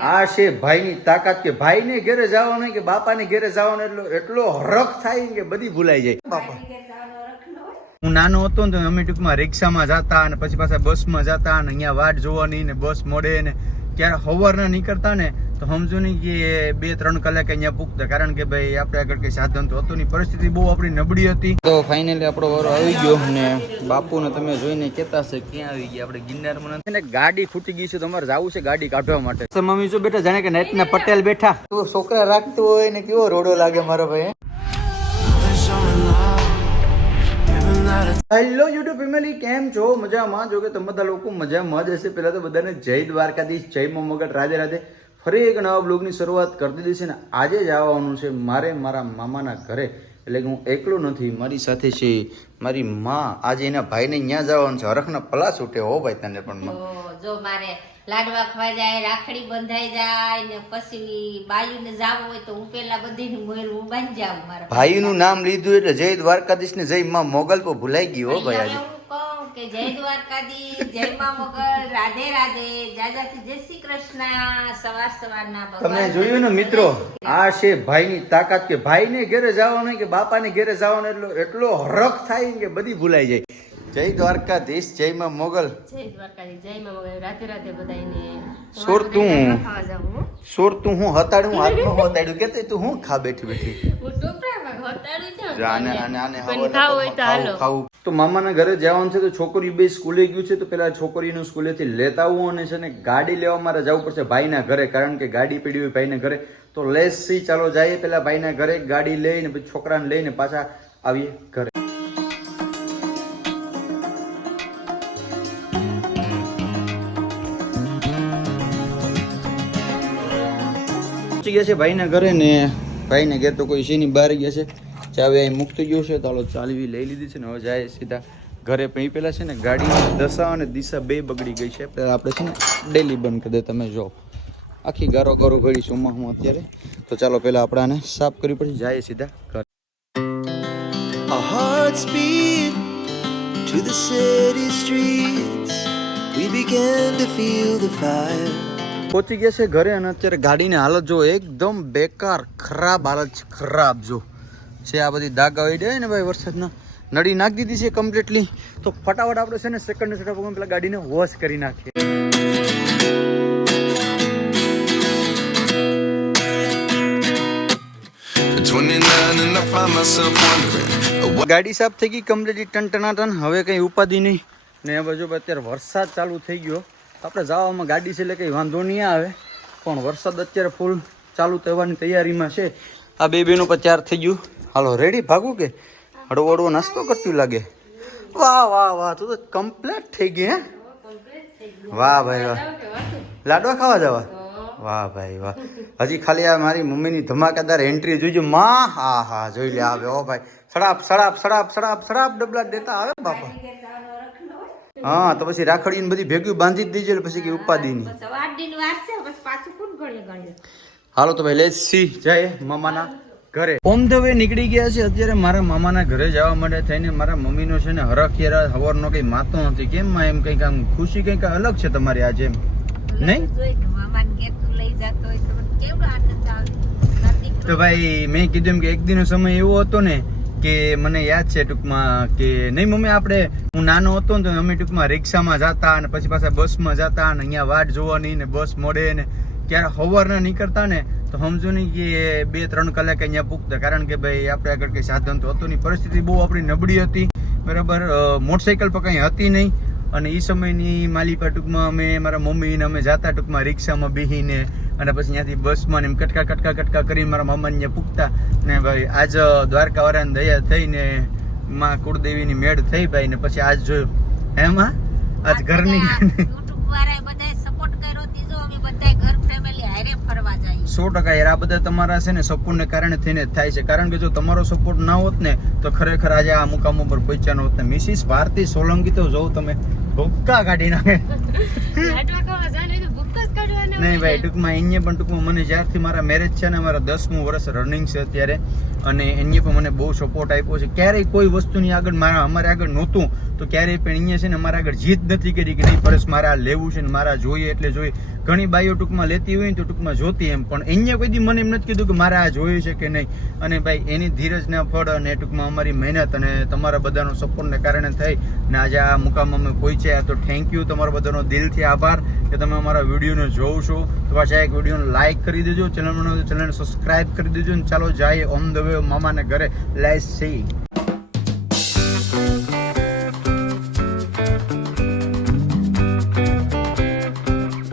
આ છે ભાઈની તાકાત કે ભાઈને ઘેરે જવાનું કે બાપાને ઘેરે જવાનો એટલો એટલો હરખ થાય કે બધી ભૂલાઈ જાય. બાપા. હું નાનો હતો ને તો અમે ટૂંકમાં રિક્ષામાં જતા અને પછી પાછા બસમાં જતા અને અહીંયા વાટ જોવાની ને બસ મળે ને ત્યારે સવારના નીકળતા ને તો સમજો નહીં કે બે ત્રણ કલાક અહીંયા પૂગતા કારણ કે ભાઈ આપણે આગળ કઈ સાધન તો હતું નહીં. પરિસ્થિતિ બહુ આપણી નબળી હતી. તો ફાઇનલી આપણો વારો આવી ગયો ને બાપુને તમે જોઈને કહેતા છે ક્યાં આવી ગયા? આપણે ગિરનારમાં નથી. ને ગાડી ખૂટી ગઈ છે તમારે જવું છે ગાડી કાઢવા માટે. મમ્મી જો બેટા જાણે કે નેટના પટેલ બેઠા. તો છોકરા રાખતો હોય ને કેવો રોડો લાગે મારો ભાઈ હેલો યુટ્યુબ ફેમિલી કેમ છો? મજામાં? જો કે તમે બધા લોકો મજામાં જ હશે. પેલા તો બધાને જય દ્વારકાધીશ જય મમગઢ રાધે રાધે. ફરી એક નવા બ્લોગની શરૂઆત કરી દીધી છે ને આજે જ આવવાનું છે મારે મારા મામાના ઘરે. એટલે કે હું એકલો નથી મારી સાથે છે મારી માં. આજે એના ભાઈને ત્યાં જવાનું છે. હરખના પલા છૂટે હો ભાઈ તને પણ. જો મારે લાડવા ખવાઈ જાય રાખડી બંધાઈ જાય ને પછી બાયુને જાવું હોય તો હું પેલા બધીની મોર હું બાંધી જાવ મારા ભાઈનું નામ લીધું એટલે જય દ્વારકાધીશ ને જય માં મોગલ પર ભૂલાઈ ગયો હો ભાઈ આજે. કે જય દ્વારકાધી જય મા મોગલ રાધે રાધે જાજાથી જય શ્રી કૃષ્ણ સવાર સવારના તમે જોયું ને મિત્રો આ છે ભાઈની તાકાત કે ભાઈને ઘેરે જવાનું કે બાપાને ઘેરે જવાનો એટલો એટલો હરખ થાય કે બધી ભૂલાઈ જાય. જય દ્વારકાધીશ જય માં મોગલ. જય દ્વારકાધીશ જય મા મગર રાતે રાધે બધાયને. સોર તું. હું. સોર તું હું હતાડું હાથમાં હતાડું. કે તું હું ખા બેઠી બેઠી? હું ટોપરામાં હોતાડું છું આને આને આને પણ હવારના ખાવું હોય તો હાલો. ખાવું ખાવું. તો મામાના ઘરે જવાનું છે તો છોકરી બે સ્કૂલે ગયું છે તો પેલા છોકરીનું સ્કૂલેથી લેતા આવું અને છે ને ગાડી લેવા મારે જવું પડશે ભાઈના ઘરે કારણ કે ગાડી પીડી હોય ભાઈના ઘરે. તો લેસી ચાલો જઈએ પેલા ભાઈના ઘરે ગાડી લઈને પછી છોકરાને લઈને પાછા આવીએ ઘરે. પહોંચી ગયા છે ભાઈને ઘરે ને ભાઈને ઘેર તો કોઈ સીની બહાર ગયા છે. ચાવી અહીં મુક્ત ગયું છે, તો ચાલવી લઈ લીધી છે ને હવે જાય સીધા ઘરે પણ પેલા છે ને ગાડીની દશા અને દિશા બે બગડી ગઈ છે. પહેલાં આપણે છે ને ડેલી બંધ કરી દે, તમે જો. આખી ગારો ગારો છું હું અત્યારે. તો ચાલો પેલા આપણે આને સાફ કરવી પડશે જાય સીધા ઘરે. To the city streets. We began to feel the fire. પહોંચી ગયા છે ઘરે અને અત્યારે ગાડીની હાલત જો એકદમ બેકાર ખરાબ હાલત છે ખરાબ જો. છે આ બધી દાગા આવી જાય ને ભાઈ વરસાદના. નડી નાખી દીધી છે કમ્પ્લીટલી તો ફટાફટ આપણે છે ને સેકન્ડ સેટા પેલા ગાડીને વોશ કરી નાખીએ. At 29 and I find myself wondering uh, ગાડી સાફ થઈ ગઈ કમ્પ્લીટલી ટન ટનાટન હવે કંઈ ઉપાધિ નહીં. ને હવે જો અત્યારે વરસાદ ચાલુ થઈ ગયો. આપણે જવામાં ગાડી છે એટલે કંઈ વાંધો નહીં આવે. પણ વરસાદ અત્યારે ફૂલ ચાલુ થવાની તૈયારીમાં છે. આ બે બેનું ચાર થઈ ગયું. હાલો રેડી ભાગવું કે? હળવો હળવો નાસ્તો કરતું લાગે. વાહ વાહ વાહ, તું તો કમ્પ્લેટ થઈ ગઈ, હે? વાહ, ભાઈ, વાહ. લાડવા ખાવા જવા? વાહ, ભાઈ, વાહ. હજી ખાલી આ મારી મમ્મીની ધમાકેદાર એન્ટ્રી જોઈજો. માં, હા હા, જોઈ લે, આવે. ઓ, ભાઈ. સડાપ સડાપ સડાપ સડાપ સડાપ ડબલા દેતા આવે બાપા. હા તો પછી રાખડી ને બધી ભેગી બાંધી જ દીજો પછી કે ઉપાધિ ગળે હાલો તો ભાઈ લે સી જય મામાના ઘરે. ઓમ ધ વે નીકળી ગયા છે અત્યારે મારા મામાના ઘરે જવા માટે થઈને મારા મમ્મીનો છે ને હરખિયારા હવરનો કઈ માતો નથી. કેમ માં એમ કંઈક આમ ખુશી કંઈક અલગ છે તમારી આજે નહીં? તો ભાઈ મેં કીધું એમ કે એક દિનનો સમય એવો હતો ને કે મને યાદ છે ટૂંકમાં કે નહીં, મમ્મી, આપણે હું નાનો હતો ને તો અમે ટૂંકમાં રિક્ષામાં જતા અને પછી પાછા બસમાં જતા અને અહીંયા વાટ જોવાની ને બસ મળે ને ક્યારે સવારના નીકળતા ને તો સમજો નહીં કે બે ત્રણ કલાક અહીંયા પૂગતા. કારણ કે ભાઈ, આપણે આગળ કંઈ સાધન તો હતું નહીં. પરિસ્થિતિ બહુ આપણી નબળી હતી. બરાબર મોટરસાઇકલ પર કંઈ હતી નહીં. અને એ સમયની માલિપા ટૂંકમાં અમે મારા મમ્મીને અમે જતા ટૂંકમાં રિક્ષામાં બેહીને અને પછી ત્યાંથી બસમાં ને એમ કટકા કટકા કટકા કરીને મારા મામાને પૂગતા. ને ભાઈ આજ દ્વારકાવાળાને દયા થઈને માં કુળદેવીની મેળ થઈ ભાઈ ને પછી આજ જોયું. એમાં આજ ઘરની યુટ્યુબ વાળાએ બધાએ સપોર્ટ કર્યો દીધો અમે બધાય ઘર ફેમિલી હારે ફરવા જઈએ સો ટકા યાર આ બધા તમારા છે ને સપોર્ટને કારણે થઈને થાય છે. કારણ કે જો તમારો સપોર્ટ ના હોત ને, તો ખરેખર આજે આ મુકામ ઉપર પહોંચ્યા ન હોત ને. મિસિસ ભારતી સોલંકી તો જોઉં તમે, ભૂક્કા કાઢી નાખે. નહીં ભાઈ, ટૂંકમાં અહીંયા પણ ટૂંકમાં મને જ્યારથી મારા મેરેજ છે ને મારા દસમું વર્ષ રનિંગ છે અત્યારે, અને એને પણ મને બહુ સપોર્ટ આપ્યો છે. ક્યારેય કોઈ વસ્તુની આગળ મારા, અમારે આગળ નહોતું, તો ક્યારેય પણ અહીંયા છે ને મારા આગળ જીત નથી કરી કે નહીં પરસ મારે આ લેવું છે ને મારા જોઈએ એટલે જોઈએ. ઘણી બાઈઓ ટૂંકમાં લેતી હોય ને તો ટૂંકમાં જોતી એમ, પણ અહીંયા કોઈ દી મને એમ નથી કીધું કે મારે આ જોઈએ છે કે નહીં. અને ભાઈ, એની ધીરજના ફળ અને ટૂંકમાં અમારી મહેનત અને તમારા બધાનો સપોર્ટને કારણે થઈ. ને આજે આ મુકામ અમે પહોંચ્યા તો થેન્ક યુ તમારા બધાનો દિલથી આભાર કે તમે અમારા વિડીયોને જોવ છો તો પાછા એક વિડીયોને લાઈક કરી દેજો ચેનલ ચેનલને સબસ્ક્રાઇબ કરી દેજો અને ચાલો જઈએ ઓન ધ મામાને ઘરે. લેટ્સ સી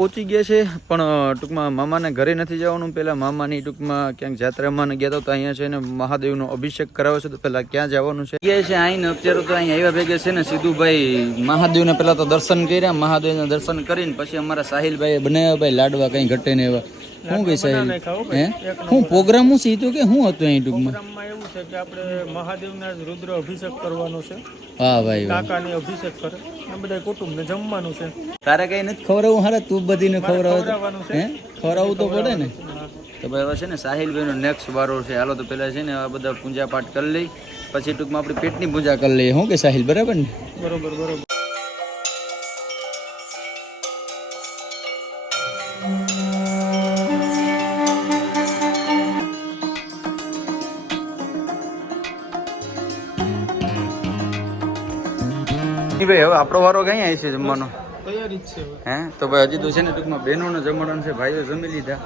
પહોંચી ગયા છે, પણ ટૂંકમાં મામાને ઘરે નથી જવાનું. પહેલાં મામાની ટૂંકમાં ક્યાંક જાત્રામાં ગયા તો અહીંયા છે ને મહાદેવનો અભિષેક કરાવે છે, તો પહેલાં ક્યાં જવાનું છે. ગયા છે અહીં અત્યારે તો અહીં આવ્યા ભેગા છે ને સીધું ભાઈ મહાદેવને પહેલાં તો દર્શન કર્યા, મહાદેવના દર્શન કરીને પછી અમારા સાહિલભાઈએ બનાવ્યા, ભાઈ લાડવા કંઈ ઘટે ને એવા. શું વિષય હે? હું પ્રોગ્રામ હું સીધું કે શું હતું અહીં ટૂંકમાં? એવું છે કે આપણે મહાદેવના રુદ્ર અભિષેક કરવાનો છે. હા ભાઈ. કાકાને અભિષેક કરે. અને બધા કુટુંબને જમવાનું છે. તારે કઈ નથી ખવડાવવું? હારે તું બધીને ખવડાવે ખવડાવવાનું. હે? ખવડાવવું તો પડે ને. તો ભાઈ હવે છે ને સાહિલભાઈ નો નેક્સ્ટ વારો છે. હાલો તો પેલા છે ને આ બધા પૂજા પાઠ કરી લઈ. પછી ટૂંકમાં આપણી પેટની પૂજા કરી લઈએ. શું કે સાહિલ? બરાબર ને? બરોબર બરોબર. ભાઈ હવે આપણો વારો કઈ આવી છે જમવાનો? તૈયારી જ છે હે? તો ભાઈ હજી તો છે ને ટૂંકમાં બહેનોને જમવાનું છે ભાઈઓ જમી લીધા.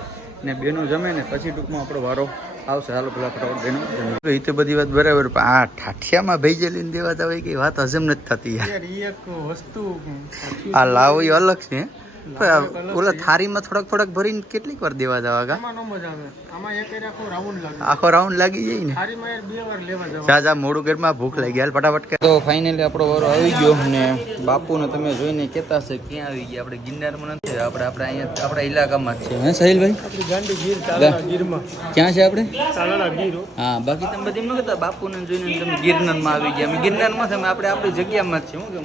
ને બહેનો જમે ને પછી ટૂંકમાં આપણો વારો આવશે. હાલો પેલા ફટાફટ બહેનો જમી એ તો બધી વાત બરાબર પણ આ ઠાઠિયામાં ભાઈ લઈને દેવા તા હોય કે વાત હજમ નથી થતી યાર. એક વસ્તુ આ લાવો એ અલગ છે ઓલા થારીમાં થોડાક થોડાક ભરીને કેટલીક વાર દેવા જવા કા આમાં ન મજા આવે. આમાં એક વાર આખો રાઉન્ડ લાગે. આખો રાઉન્ડ લાગી જાય ને? જા જા મોડું ઘરમાં ભૂખ લાગી. હાલ ફટાફટ કે તો ફાઇનલી આપણો વારો આવી ગયો ને બાપુને તમે જોઈને કહેતા છે ક્યાં આવી ગયા? આપણે ગિરનારમાં નથી આપણે આપણે અહીંયા આપણા ઇલાકામાં જ છે હે સાહિલભાઈ? આપણી ગાંડી ગીર તાલાળા ગીરમાં. ક્યાં છે આપણે? હા. બાકી તમે બધી એમ ન કહેતા બાપુને જોઈને તમે ગિરનારમાં આવી ગયા. અમે ગિરનારમાં છે અમે આપણે આપણી જગ્યામાં જ છે શું કે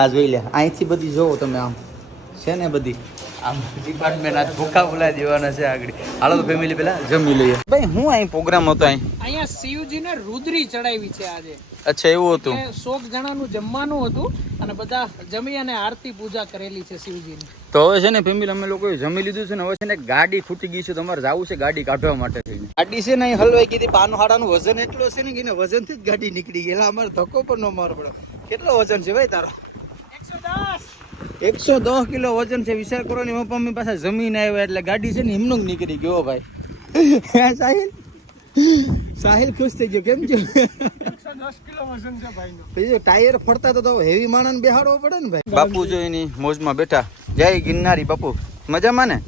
આ જોઈ લે અહીંથી બધી જોવો તમે આમ. છે ને બધી? આમ ડિપાર્ટમેન્ટ આ ભૂખા બોલાવી દેવાના છે આગળ. હાલો તો ફેમિલી પેલા જમી લઈએ. ભાઈ હું અહીં પ્રોગ્રામ હતો અહીં. અહીંયા શિવજીને રુદ્રી ચડાવી છે આજે. અચ્છા એવું હતું. એ જણાનું જમવાનું હતું અને બધા જમી અને આરતી પૂજા કરેલી છે શિવજીની. તો હવે છે ને ફેમિલી અમે લોકોએ જમી લીધું છે ને હવે છે ને ગાડી ખૂટી ગઈ છે તમારે જવું છે ગાડી કાઢવા માટે થઈને. ગાડી છે ને અહીં હલવાઈ ગઈ હતી પાનો હાડાનું વજન એટલો છે ને કે એને વજનથી જ ગાડી નીકળી ગઈ. એટલે અમારે ધક્કો પણ ન મારવો પડે. કેટલો વજન છે ભાઈ તારો? એકસો દસ. કિલો વજન છે વિચાર કરો ને મમ્મી પાસે જમીન આવ્યા એટલે ગાડી છે ને એમનું જ નીકળી ગયો ભાઈ. સાહિલ? સાહિલ ખુશ થઈ ગયો કેમ છે? દસ કિલો વજન છે ભાઈનું. પછી ટાયર ફરતા તો હેવી માણસ બેહાડવો પડે ને ભાઈ. બાપુ જો એની મોજમાં બેઠા. જય ગિરનારી બાપુ. મજામાં ને?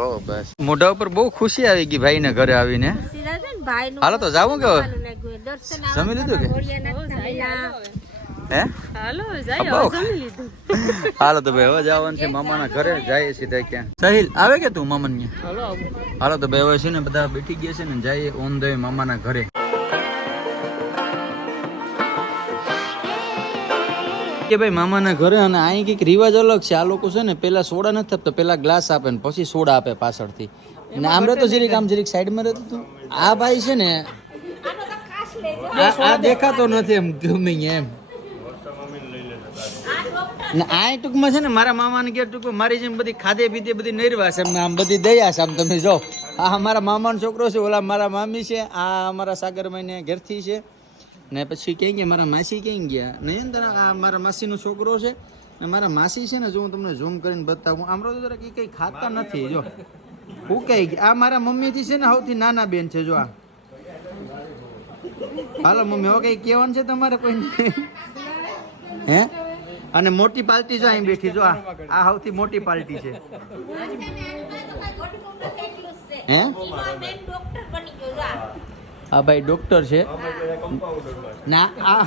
ઓ બસ. મોઢા ઉપર બહુ ખુશી આવી ગઈ ભાઈ ને ઘરે આવીને. હાલો તો જાવું કે જમી લીધું કે? હે? હાલો તો ભાઈ હવે જવાનું છે મામાના ઘરે જાય સીધા ક્યાં? સાહિલ આવે કે તું મામા ને હાલો તો ભાઈ હવે છે ને બધા બેઠી ગયા છે ને જઈએ ઓન ધ મામાના ઘરે. કે ભાઈ મામાના ઘરે અને અહીં કંઈક રિવાજ અલગ છે. આ લોકો છે ને પેલા સોડા નથી આપતા પેલા ગ્લાસ આપે ને પછી સોડા આપે પાછળથી. ને આમ તો જરીક આમ જરીક સાઈડમાં રહેતો તું આ ભાઈ છે ને આ આ દેખાતો નથી એમ ગમે એમ. ને આ ટૂંકમાં છે ને મારા મામાને ઘેર ટૂંકમાં, મારી જેમ બધી ખાધે પીધે બધી નરવા છે આમ બધી દયા છે, આમ તમે જો. આ મારા મામાનો છોકરો છે, ઓલા મારા મામી છે, આ અમારા સાગરભાઈ ને ઘેરથી છે. ને પછી ક્યાં ગયા? મારા માસી ક્યાં ગયા? નહીં તારા આ મારા માસીનો છોકરો છે. ને મારા માસી છે ને, જો હું તમને ઝૂમ કરીને બતાવું આમરો તો જરાક એ કઈ ખાતા નથી, જો. હું કઈ આ મારા મમ્મીથી છે ને, સૌથી નાના બેન છે, જો આ. હાલો, મમ્મી, હવે કઈ કહેવાનું છે તમારે કોઈ હે? અને મોટી પાર્ટી જો અહીં બેઠી જો આ સૌથી મોટી પાર્ટી છે. હે? આ ભાઈ ડોક્ટર છે. ના આ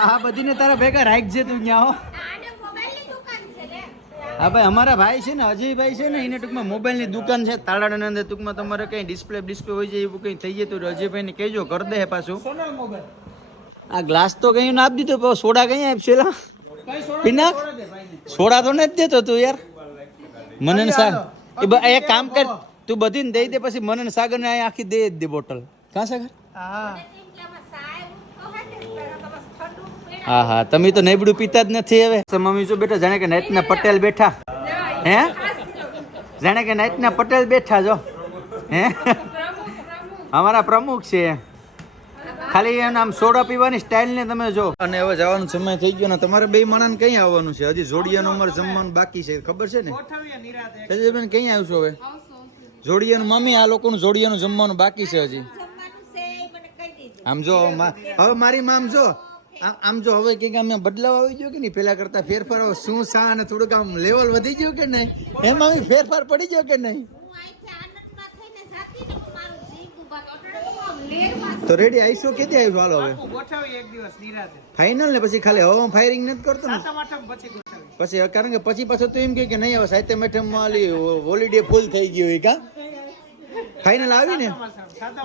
આ બધીને તારા ભેગા રાખજે તું ત્યાં હો. ભાઈ અમારા ભાઈ છે ને અજયભાઈ છે ને એને ટૂંકમાં મોબાઈલની દુકાન છે તાળાના અંદર ટૂંકમાં તમારે કંઈ ડિસ્પ્લે ડિસ્પ્લે હોય છે એવું કંઈ થઈ જાય તો અજયભાઈને કહેજો કરી દે પાછું. આ ગ્લાસ તો કઈ આપી દીધો સોડા કઈ આપશે લા? સોડા તો નથી દેતો તું યાર. મને સાગર સાગ એ કામ કર તું બધીને દઈ દે પછી મને ને સાગર ને આખી દે જ દે બોટલ. કાં સાગર? હા. હા હા તમે તો નૈબડું પીતા જ નથી હવે. મમ્મી જો બેટા જાણે કે નાઈટના પટેલ બેઠા. હે? જાણે કે નાઈટના પટેલ બેઠા જો. હે? અમારા પ્રમુખ છે. ખાલી એના આમ સોડા પીવાની સ્ટાઇલ ને તમે જો. અને હવે જવાનો સમય થઈ ગયો ને તમારે બે માણસ કઈ આવવાનું છે? હજી જોડિયાનું અમારે જમવાનું બાકી છે, ખબર છે ને? સજયબેન કઈ આવશો હવે? જોડિયાનું મમ્મી આ લોકોનું જોડિયાનું જમવાનું બાકી છે હજી. આમ જો, હવે મારી મામ જો આમ જો, હવે કંઈક આમ બદલાવ આવી ગયો કે નહીં? પેલા કરતા ફેરફાર શું સા અને થોડુંક આમ લેવલ વધી ગયું કે નહીં? એમાં ફેરફાર પડી ગયો કે નહીં? તો રેડી આવીશું કેથી આવીશું હાલો હવે. ગોઠવીએ એક દિવસ નિરાતે. ફાઇનલ ને પછી ખાલી હવામાં ફાયરિંગ નથી કરતો ને? પછી કારણ કે પછી પાછું તો એમ કહે કે નહીં હવે સાહિત્ય મેઠમમાં ઓલી હોલિડે ફૂલ થઈ ગયું હોય કા? ફાઇનલ આવી ને?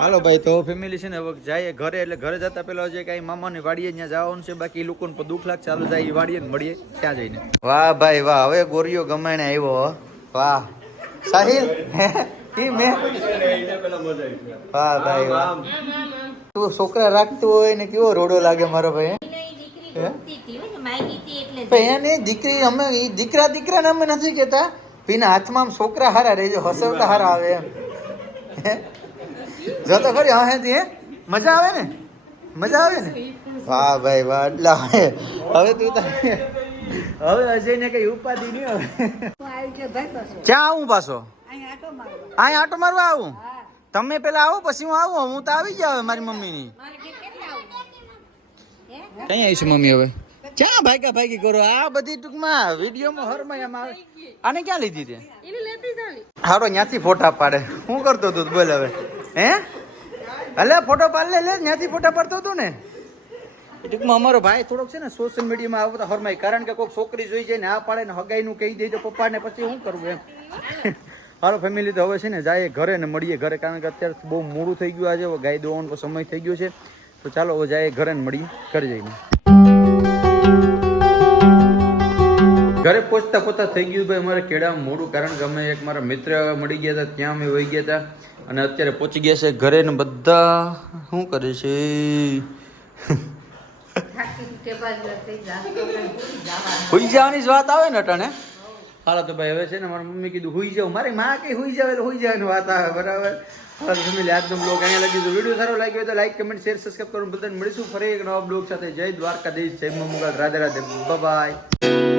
હાલો ભાઈ તો ફેમિલી છે ને હવે જાય ઘરે એટલે ઘરે જતા પેલા જે કઈ મામાની વાડીએ ત્યાં જવાનું છે બાકી લોકો લોકોને પણ દુઃખ લાગશે. ચાલુ જાય એ વાડીએ ને મળીએ ત્યાં જઈને. વાહ ભાઈ વાહ હવે ગોરીઓ ગમાણે આવ્યો હો. વાહ. સાહિલ ઈ મેં વાહ ભાઈ વાહ. તું છોકરા રાખતું હોય ને કેવો રોડો લાગે મારો ભાઈ પણ એને દીકરી અમે દીકરા દીકરા દીકરાને અમે નથી કહેતા. પીના હાથમાં આમ છોકરા હારા રહેજો હસવતા હારા આવે એમ. હે? જો તો ખરી હા હે હે? મજા આવે ને? મજા આવે ને? વાહ ભાઈ વાહ એટલે હવે હવે તું તને હવે અજયને કઈ ઉપાધિ નહીં હવે ક્યાં આવું પાછો? અહીં આટો મારવા આવું? તમે પેલા આવો પછી હું આવું? હું તો આવી જાવ મારી મમ્મીની. કઈ આવીશ મમ્મી હવે? ક્યાં ભાગ્યા ભાગી કરો? આ બધી ટૂંકમાં વિડીયોમાં હરમાય આમ આવે. આને ક્યાં લીધી તે? હારો ત્યાંથી ફોટા પાડે. શું કરતો તું બોલ હવે. હે? અલે ફોટો પાડ લે લે ત્યાંથી ફોટા પાડતો હતો ને. ટૂંકમાં અમારો ભાઈ થોડોક છે ને સોશિયલ મીડિયામાં આવતા હરમાય. કારણ કે કોઈક છોકરી જોઈ જાય ને આ પાડે ને હગાઈનું કહી દે તો પપ્પાને પછી શું કરવું એમ. મારો ફેમિલી તો હવે છે ને જાય ઘરે ને મળીએ ઘરે. કારણ કે અત્યારે બહુ મોડું થઈ ગયું આજે ગાય દોવાનો સમય થઈ ગયો છે. તો ચાલો હવે જાય ઘરે ને મળીએ ઘરે જઈને. ઘરે પહોંચતા પોતા થઈ ગયું ભાઈ અમારે કેળામાં મોડું કારણ કે અમે એક મારા મિત્ર મળી ગયા હતા ત્યાં અમે વહી ગયા હતા. અને અત્યારે પહોંચી ગયા છે ઘરે ને બધા શું કરે છે? હુઈ જવાની જ વાત આવે ને અટાણે. હાલો તો ભાઈ, હવે છે ને મારી મમ્મી કીધું, હોઈ જાવ મારી માં કઈ હોઈ જાવ એટલે હોઈ જવાની વાત આવે, બરાબર? હાલો ફેમિલી, આજનો બ્લોગ અહીંયા લગી દીધું. વીડિયો સારો લાગ્યો હોય તો લાઈક કમેન્ટ શેર સબસ્ક્રાઈબ કરો બધાને મળીશું ફરી એક નવા બ્લોગ સાથે. જય દ્વારકાધીશ, જય મમ્મુગલ રાધે રાધે. બાય